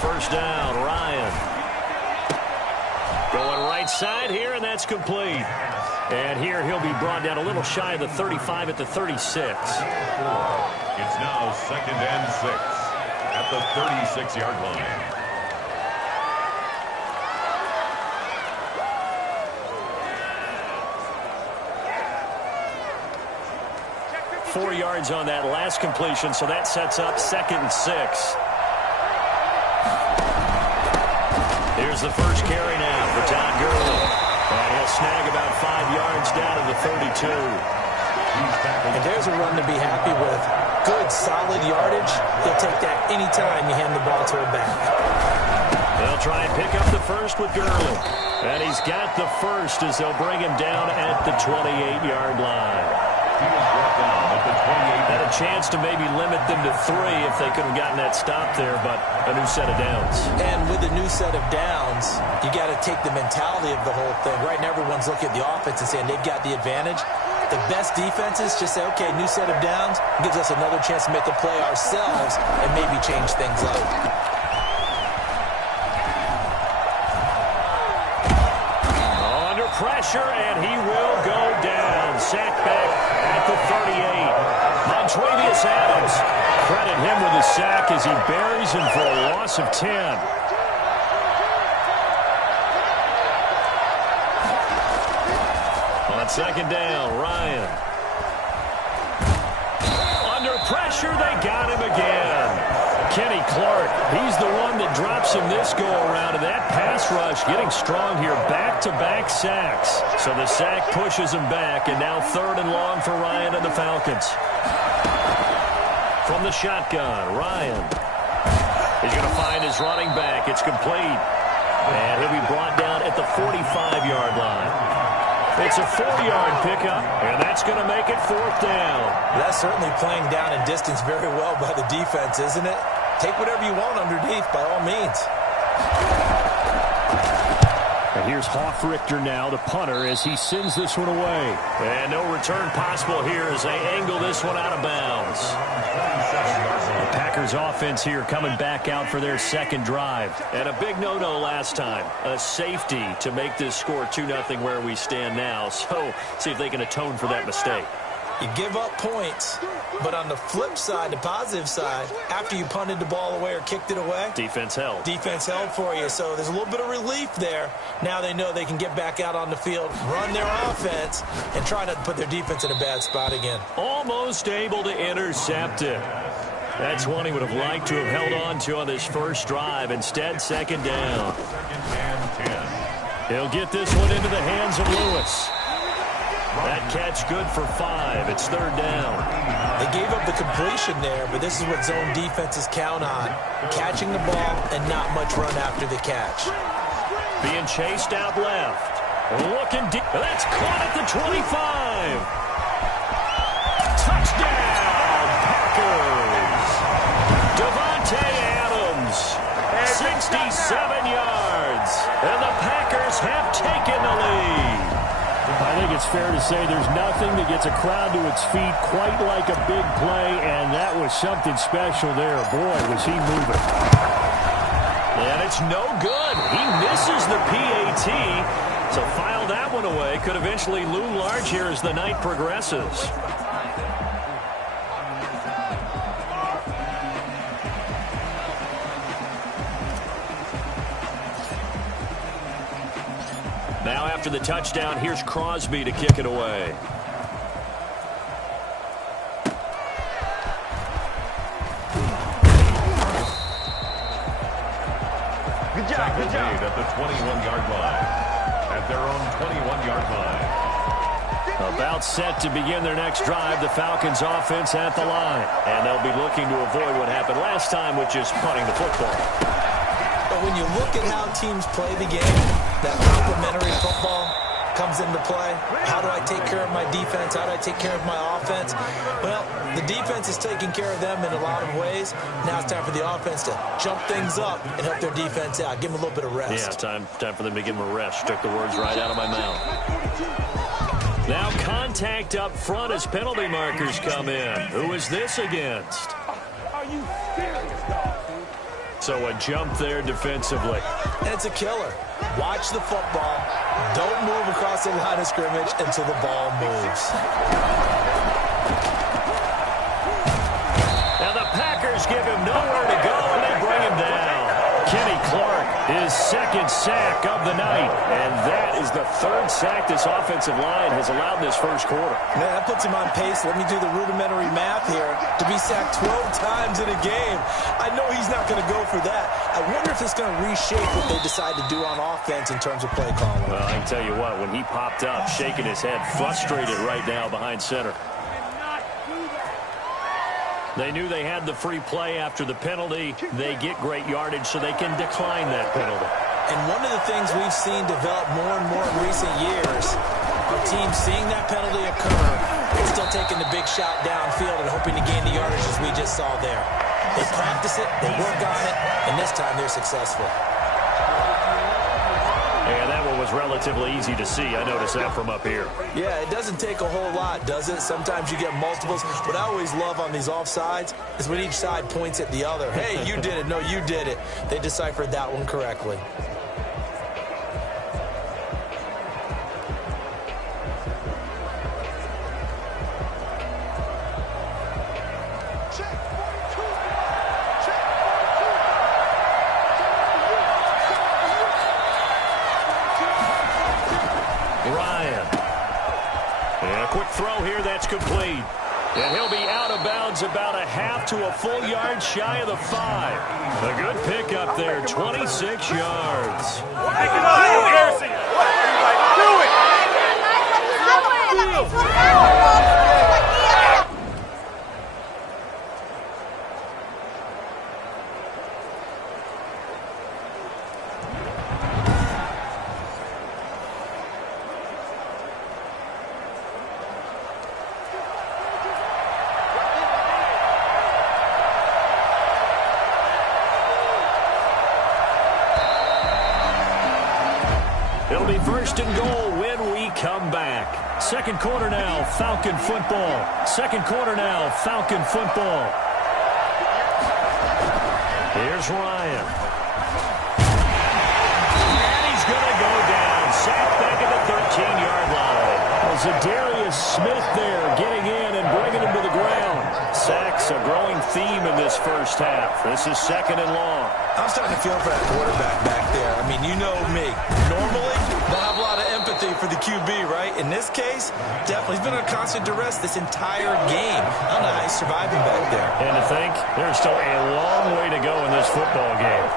first down. Ryan. Going right side here, and that's complete. And here he'll be brought down a little shy of the 35 at the 36. It's now 2nd and 6 at the 36-yard line. Four yards on that last completion, so that sets up 2nd and 6. Here's the first carry now for Todd Gurley. And he'll snag about 5 yards down to the 32. And there's a run to be happy with. Good, solid yardage. He'll take that anytime you hand the ball to him back. They'll try and pick up the first with Gurley. And he's got the first as they'll bring him down at the 28-yard line. He was brought down at the 28. Had a chance to maybe limit them to 3 if they could have gotten that stop there, but a new set of downs. And with a new set of downs, you got to take the mentality of the whole thing. Right now, everyone's looking at the offense and saying they've got the advantage. The best defenses just say, okay, new set of downs gives us another chance to make a play ourselves and maybe change things up. Under pressure, and he will go down. Sacked back at the 38. Montravius Adams. Credit him with a sack as he buries him for a loss of 10. On 2nd down, Ryan. Under pressure, they got him again. Kenny Clark, he's the one that drops him this go-around, and that pass rush getting strong here. Back-to-back sacks. So the sack pushes him back, and now 3rd and long for Ryan and the Falcons. From the shotgun, Ryan. He's going to find his running back. It's complete. And he'll be brought down at the 45-yard line. It's a 4-yard pickup, and that's going to make it 4th down. That's certainly playing down in distance very well by the defense, isn't it? Take whatever you want underneath, by all means. And here's Hoffrichter now, the punter, as he sends this one away. And no return possible here as they angle this one out of bounds. The Packers offense here coming back out for their 2nd drive. And a big no-no last time. A safety to make this score 2-0 where we stand now. So see if they can atone for that mistake. You give up points, but on the flip side, the positive side, after you punted the ball away or kicked it away, defense held. Defense held for you, so there's a little bit of relief there. Now they know they can get back out on the field, run their offense, and try not to put their defense in a bad spot again. Almost able to intercept it. That's one he would have liked to have held on to on this first drive. Instead, 2nd down. 2nd and 10. He'll get this one into the hands of Lewis. That catch good for 5. It's 3rd down. They gave up the completion there, but this is what zone defenses count on. Catching the ball and not much run after the catch. Being chased out left. Looking deep. That's caught at the 25. Touchdown, Packers. Devontae Adams. 67 yards. And the Packers have taken the lead. I think it's fair to say there's nothing that gets a crowd to its feet quite like a big play, and that was something special there. Boy, was he moving. And it's no good. He misses the PAT, so file that one away. Could eventually loom large here as the night progresses. Now after the touchdown, here's Crosby to kick it away. Good job. At the 21-yard line. At their own 21-yard line. About set to begin their next drive, the Falcons offense at the line. And they'll be looking to avoid what happened last time, which is punting the football. But when you look at how teams play the game, that complementary football comes into play. How do I take care of my defense? How do I take care of my offense? Well, the defense is taking care of them in a lot of ways. Now it's time for the offense to jump things up and help their defense out. Give them a little bit of rest. Yeah, time for them to give them a rest. Took the words right out of my mouth. Now contact up front as penalty markers come in. Who is this against? Are you serious, dog? So a jump there defensively. And it's a killer. Watch the football. Don't move across the line of scrimmage until the ball moves. Now the Packers give him nowhere to go, and they bring him down. Kenny Clark, his second sack of the night. And that is the third sack this offensive line has allowed this first quarter. Man, that puts him on pace. Let me do the rudimentary math here. To be sacked 12 times in a game. I know he's not going to go for that. I wonder if it's going to reshape what they decide to do on offense in terms of play calling. Well, I can tell you what, when he popped up, shaking his head, frustrated right now behind center. They knew they had the free play after the penalty. They get great yardage so they can decline that penalty. And one of the things we've seen develop more and more in recent years, our team seeing that penalty occur and still taking the big shot downfield and hoping to gain the yardage as we just saw there. They practice it, they work on it, and this time they're successful. And that one was relatively easy to see. I noticed that from up here. Yeah, it doesn't take a whole lot, does it? Sometimes you get multiples. What I always love on these offsides is when each side points at the other. Hey, you did it. No, you did it. They deciphered that one correctly. Throw here, that's complete. And he'll be out of bounds about a half to a full yard shy of the 5. A good pickup there, 26 yards. It'll be first and goal when we come back. Second quarter now, Falcon football. Second quarter now, Falcon football. Here's Ryan. And he's going to go down. Sacked back at the 13-yard line. Zadarius Smith there getting in and bringing him to the ground. Sacks a growing theme in this first half. This is second and long. I'm starting to feel for that quarterback back there. I mean, you know me. Normally, they'll have a lot of empathy for the QB, right? In this case, definitely he's been under constant duress this entire game. I don't know how he's surviving back there. And to think, there's still a long way to go in this football game.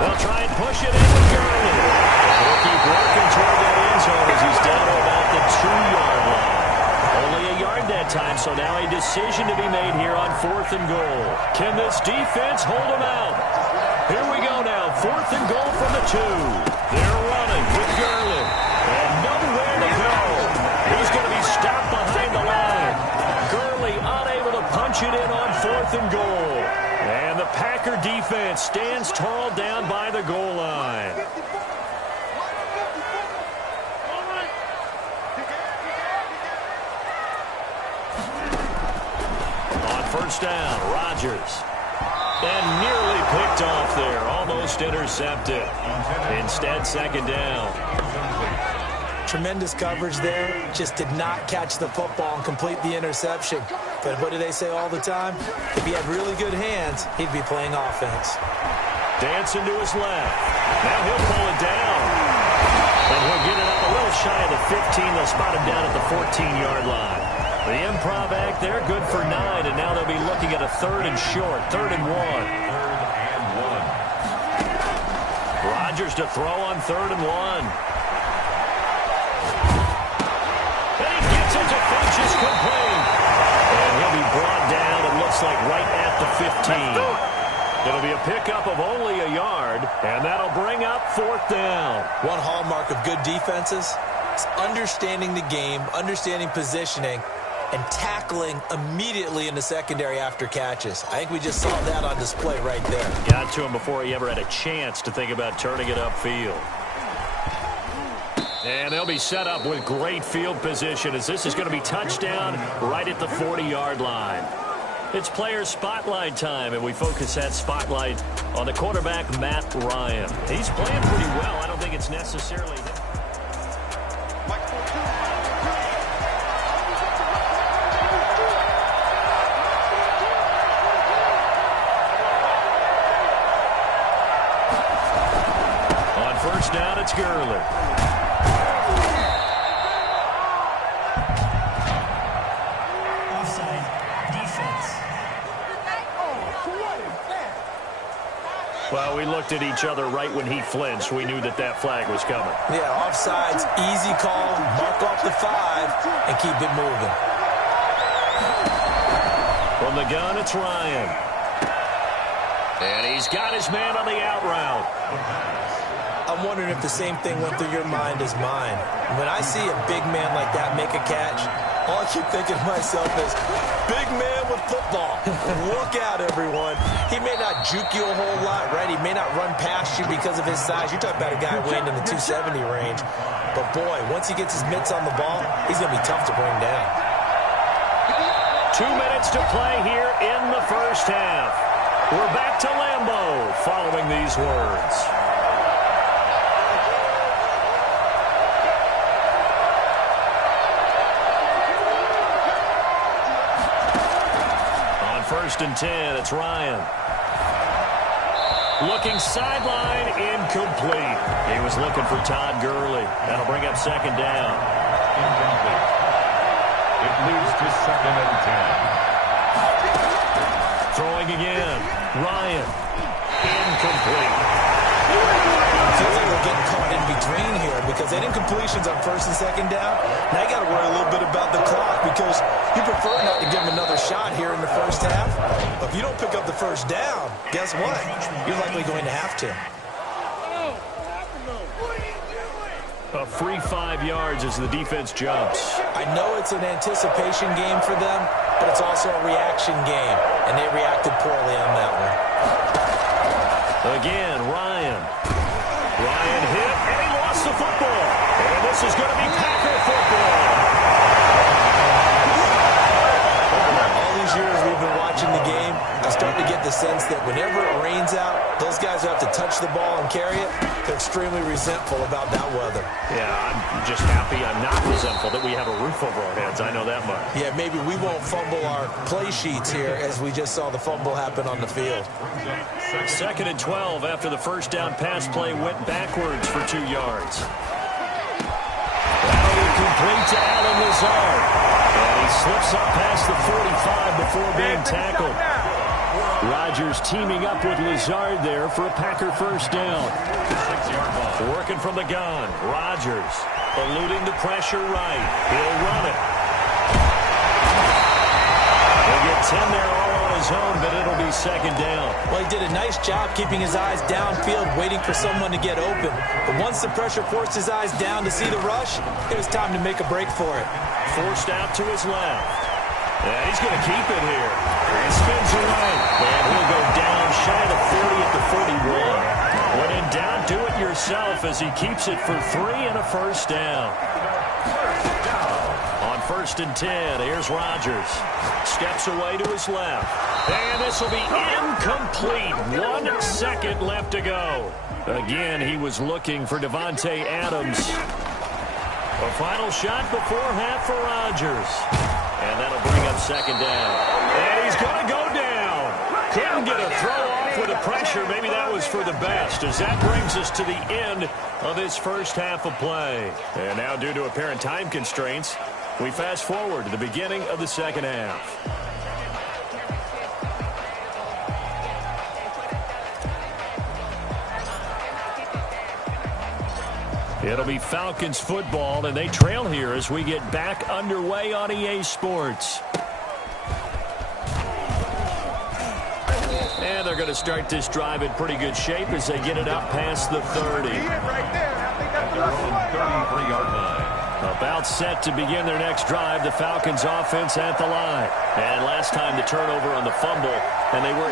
They'll try and push it in with Gurley. He'll keep working toward that end zone as he's down to about the 2-yard line. Only a yard that time, so now a decision to be made here on 4th and goal. Can this defense hold him out? Here we go now, 4th and goal from the 2. They're running with Gurley. And nowhere to go. He's going to be stopped behind the line. Gurley unable to punch it in on 4th and goal. And the Packer defense stands tall down by the goal line. First down, Rodgers. And nearly picked off there. Almost intercepted. Instead, second down. Tremendous coverage there. Just did not catch the football and complete the interception. But what do they say all the time? If he had really good hands, he'd be playing offense. Dancing to his left. Now he'll pull it down. And he'll get it up a little shy of the 15. They'll spot him down at the 14-yard line. The improv act there, good for 9, and now they'll be looking at a 3rd and short, 3rd and 1. Rodgers to throw on 3rd and 1. And he gets it to Funchess complete. And he'll be brought down, it looks like right at the 15. It'll be a pickup of only a yard, and that'll bring up 4th down. One hallmark of good defenses is understanding the game, understanding positioning, and tackling immediately in the secondary after catches. I think we just saw that on display right there. Got to him before he ever had a chance to think about turning it upfield. And they'll be set up with great field position as this is going to be touchdown right at the 40-yard line. It's player spotlight time, and we focus that spotlight on the quarterback, Matt Ryan. He's playing pretty well. I don't think it's necessarily... On first down, it's Gurley. Well, we looked at each other right when he flinched. We knew that flag was coming. Yeah, offsides, easy call, mark off the 5, and keep it moving. From the gun, it's Ryan. And he's got his man on the out route. I'm wondering if the same thing went through your mind as mine. When I see a big man like that make a catch, all I keep thinking to myself is, big man with football. Look out, everyone. He may not juke you a whole lot, right? He may not run past you because of his size. You're talking about a guy weighing in the 270 range. But, boy, once he gets his mitts on the ball, he's going to be tough to bring down. 2 minutes to play here in the first half. We're back to Lambeau following these words. First and 10, it's Ryan. Looking sideline, incomplete. He was looking for Todd Gurley. That'll bring up second down. Incomplete. It moves to second and 10. Throwing again. Ryan. Incomplete. Feels like we're getting caught in between here because that incompletion's on first and second down. Now you got to worry a little bit about the clock because you prefer not to give him another shot here in the first half. But if you don't pick up the first down, guess what? You're likely going to have to. A free 5 yards as the defense jumps. I know it's an anticipation game for them, but it's also a reaction game, and they reacted poorly on that one. Again, Ryan. Ryan hit, and he lost the football. And this is going to be Packer football. All these years we've been watching the game, I start to get the sense that whenever it rains out, those guys who have to touch the ball and carry it, they're extremely resentful about that weather. Yeah, I'm just happy I'm not resentful that we have a roof over our heads. I know that much. Yeah, maybe we won't fumble our play sheets here as we just saw the fumble happen on the field. Second and 12 after the first down pass play went backwards for 2 yards. That'll be complete to Alan Lazard. And he slips up past the 45 before being tackled. Rodgers teaming up with Lazard there for a Packer first down. 6-yard ball. Working from the gun. Rodgers eluding the pressure right. He'll run it. He'll get 10 there all on his own, but it'll be second down. Well, he did a nice job keeping his eyes downfield, waiting for someone to get open. But once the pressure forced his eyes down to see the rush, it was time to make a break for it. Forced out to his left. Yeah, he's going to keep it here. He spins away. And he'll go down shy of the 40 at the 41. When in doubt, do it yourself as he keeps it for 3 and a first down. On first and 10, here's Rodgers. Steps away to his left. And this will be incomplete. 1 second left to go. Again, he was looking for Davante Adams. A final shot before half for Rodgers. And that'll bring up second down. And he's going to go down. Couldn't get a throw off with the pressure. Maybe that was for the best, as that brings us to the end of this first half of play. And now, due to apparent time constraints, we fast forward to the beginning of the second half. It'll be Falcons football, and they trail here as we get back underway on EA Sports. And they're going to start this drive in pretty good shape as they get it up past the 30. At their own 33-yard line. About set to begin their next drive, the Falcons offense at the line. And last time the turnover on the fumble, and they were